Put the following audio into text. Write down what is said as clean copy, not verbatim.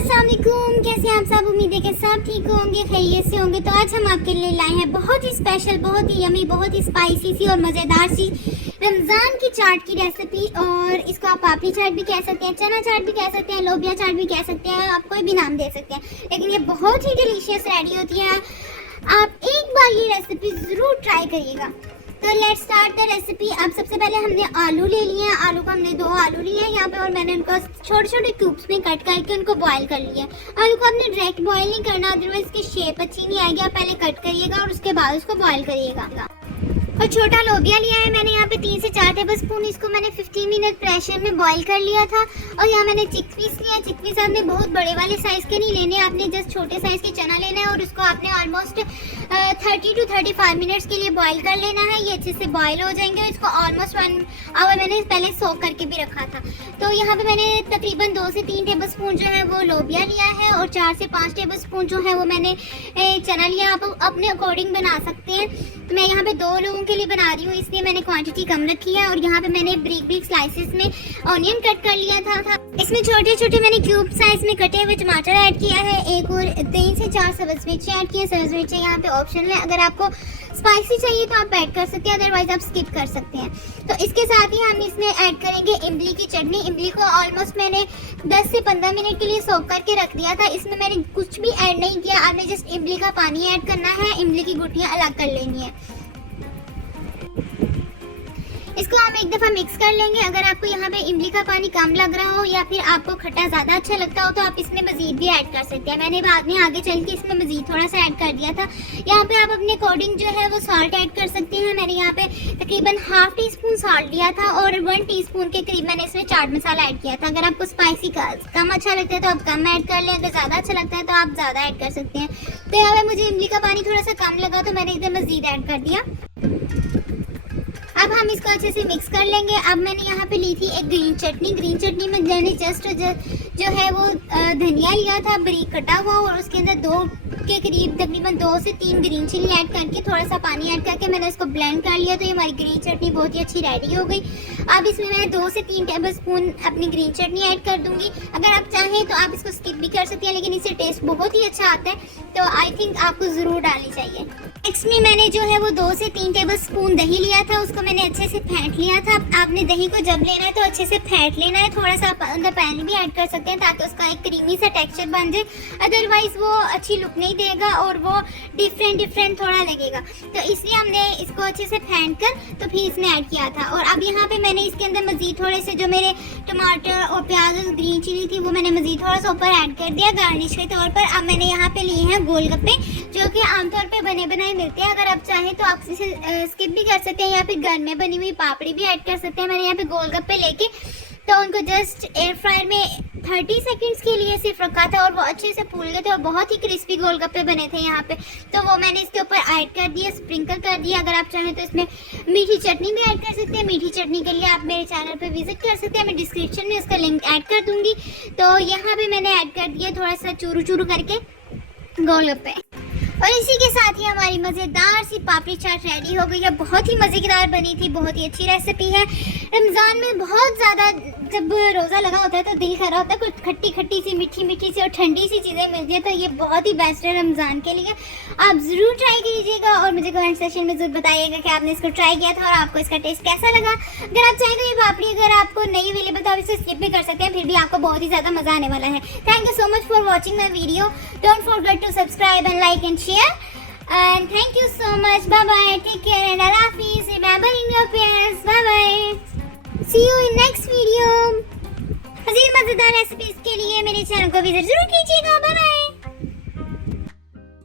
अस्सलाम वालेकुम, कैसे हैं आप सब। उम्मीद है कि सब ठीक होंगे, खैरियत से होंगे। तो आज हम आपके लिए लाए हैं बहुत ही स्पेशल, बहुत ही यमी, बहुत ही स्पाइसी सी और मज़ेदार सी रमज़ान की चाट की रेसिपी। और इसको आप पापड़ी चाट भी कह सकते हैं, चना चाट भी कह सकते हैं, लोबिया चाट भी कह सकते हैं, आप कोई भी नाम दे सकते हैं, लेकिन ये बहुत ही डिलीशियस रेडी होती है। आप एक बार ये रेसिपी ज़रूर ट्राई करिएगा। तो लेट्स स्टार्ट द रेसिपी। अब सबसे पहले हमने आलू ले लिए हैं। आलू को हमने 2 आलू लिए हैं यहाँ पे, और मैंने उनको छोटे छोटे क्यूब्स में कट करके उनको बॉईल कर लिया है। आलू को आपने डायरेक्ट बॉईल नहीं करना, अदरवाइज इसकी शेप अच्छी नहीं आएगी। आप पहले कट करिएगा और उसके बाद उसको बॉईल करिएगा। और छोटा लोबिया लिया है मैंने यहाँ पे 3 से 4 टेबल स्पून। इसको मैंने 15 मिनट प्रेशर में बॉईल कर लिया था। और यहाँ मैंने चिकपीस लिया। चिकपीस आपने बहुत बड़े वाले साइज़ के नहीं लेने, आपने जस्ट छोटे साइज़ के चना लेना है और उसको आपने ऑलमोस्ट 30 to 35 मिनट्स के लिए बॉईल कर लेना है। ये अच्छे से बॉईल हो जाएंगे। इसको ऑलमोस्ट 1 आवर मैंने पहले सोक करके भी रखा था। तो यहाँ पे मैंने तकरीबन 2 से 3 टेबल स्पून जो है वो लोबिया लिया है, और 4 से 5 टेबल स्पून जो है वो मैंने चना लिया। आप अपने अकॉर्डिंग बना सकते हैं। तो मैं यहाँ पे 2 लोगों के लिए बना रही हूँ, इसलिए मैंने क्वांटिटी कम रखी है। और यहाँ पे मैंने ब्रीक स्लाइसेस में ऑनियन कट कर लिया था। इसमें छोटे छोटे मैंने क्यूब साइज में कटे हुए टमाटर ऐड किया है। एक और 3 से 4 सब्ज़ मिर्ची ऐड की है। सब्ज़ मिर्ची यहाँ पे ऑप्शनल है, अगर आपको स्पाइसी चाहिए तो आप ऐड कर सकते हैं, अदरवाइज आप स्किप कर सकते हैं। तो इसके साथ ही हम इसमें ऐड करेंगे इमली की चटनी। इमली को ऑलमोस्ट मैंने 10 से 15 मिनट के लिए सोक करके रख दिया था। इसमें मैंने कुछ भी ऐड नहीं किया, आपने जस्ट इमली का पानी ऐड करना है, इमली की गुठलियाँ अलग कर लेनी है। इसको हम एक दफ़ा मिक्स कर लेंगे। अगर आपको यहाँ पे इमली का पानी कम लग रहा हो या फिर आपको खट्टा ज़्यादा अच्छा लगता हो तो आप इसमें मज़ीद भी ऐड कर सकते हैं। मैंने बाद में आगे चल के इसमें मज़ीद थोड़ा सा ऐड कर दिया था। यहाँ पे आप अपने अकॉर्डिंग जो है वो सॉल्ट ऐड कर सकते हैं। मैंने यहाँ पे तकरीबन ½ टीस्पून सॉल्ट लिया था और 1 टीस्पून के करीब मैंने इसमें चाट मसाला ऐड किया था। अगर आपको स्पाइसी कम अच्छा लगता है तो आप कम ऐड कर लें, अगर ज़्यादा अच्छा लगता है तो आप ज़्यादा ऐड कर सकते हैं। तो यहाँ पर मुझे इमली का पानी थोड़ा सा कम लगा तो मैंने एकदम मज़ीद ऐड कर दिया। अब हम इसको अच्छे से मिक्स कर लेंगे। अब मैंने यहाँ पे ली थी एक ग्रीन चटनी। ग्रीन चटनी में मैंने जस्ट जो है वो धनिया लिया था बारीक कटा हुआ, और उसके अंदर 2 के करीब तकरीबन 2 से 3 ग्रीन चिली ऐड करके थोड़ा सा पानी ऐड करके मैंने इसको ब्लेंड कर लिया। तो ये हमारी ग्रीन चटनी बहुत ही अच्छी रेडी हो गई। अब इसमें मैं 2 से 3 टेबल स्पून अपनी ग्रीन चटनी ऐड कर दूंगी। अगर आप चाहें तो आप इसको स्किप भी कर सकते हैं, लेकिन इससे टेस्ट बहुत ही अच्छा आता है, तो आई थिंक आपको ज़रूर डालनी चाहिए। नेक्स्ट में मैंने जो है वो 2 से 3 टेबल स्पून दही लिया था, उसको मैंने अच्छे से फेंट लिया था। आपने दही को जब लेना है तो अच्छे से फेंट लेना है। थोड़ा सा अंदर पानी भी ऐड कर सकते हैं ताकि उसका एक क्रीमी सा टेक्सचर बन जाए, अदरवाइज वो अच्छी लुक नहीं देगा और वो डिफरेंट थोड़ा लगेगा। तो इसलिए हमने इसको अच्छे से फेंट कर तो फिर इसमें ऐड किया था। और अब यहाँ पे मैंने इसके अंदर मज़ीद थोड़े से जो मेरे टमाटर और प्याज और ग्रीन चिली थी वो मैंने मज़ीद थोड़ा सा ऊपर ऐड कर दिया गार्निश के तौर पर। अब मैंने यहाँ पे लिए हैं गोलगप्पे, जो कि आमतौर पे बने बनाए मिलते हैं। अगर आप चाहें तो आप इसे स्किप भी कर सकते हैं या फिर घर में बनी हुई पापड़ी भी ऐड कर सकते हैं। मैंने यहाँ पे गोलगप्पे लेके तो उनको जस्ट एयर फ्रायर में 30 सेकंड्स के लिए सिर्फ रखा था, और वो अच्छे से फूल गए थे और बहुत ही क्रिस्पी गोलगप्पे बने थे यहाँ पे। तो वो मैंने इसके ऊपर ऐड कर दिया, स्प्रिंकल कर दिया। अगर आप चाहें तो इसमें मीठी चटनी भी ऐड कर सकते हैं। मीठी चटनी के लिए आप मेरे चैनल पे विजिट कर सकते हैं, मैं डिस्क्रिप्शन में उसका लिंक ऐड कर दूंगी। तो यहाँ पे मैंने ऐड कर दिया थोड़ा सा चूरू करके गोलगप्पे, और इसी के साथ ही हमारी मज़ेदार सी पापड़ी चाट रेडी हो गई है। बहुत ही मज़ेदार बनी थी, बहुत ही अच्छी रेसिपी है। रमज़ान में बहुत ज़्यादा जब रोज़ा लगा होता है तो दिल कर रहा होता है कुछ खट्टी सी मीठी सी और ठंडी सी चीज़ें मिलती हैं, तो ये बहुत ही बेस्ट है रमज़ान के लिए। आप ज़रूर ट्राई कीजिएगा और मुझे कमेंट सेक्शन में ज़रूर बताइएगा कि आपने इसको ट्राई किया था और आपको इसका टेस्ट कैसा लगा। अगर आप चाहें तो ये पापड़ी अगर आपको नहीं अवेलेबल तो आप इसे स्किप भी कर सकते हैं, फिर भी आपको बहुत ही ज़्यादा मज़ा आने वाला है। Thank you so much for watching my video. Don't forget to subscribe and like and share. And thank you so much. Bye bye. Take care and Allah Hafiz. Remember in your prayers. Bye bye. See you in next video. मज़ीद मज़ेदार recipes के लिए मेरे channel को visit जरूर कीजिएगा। Bye bye.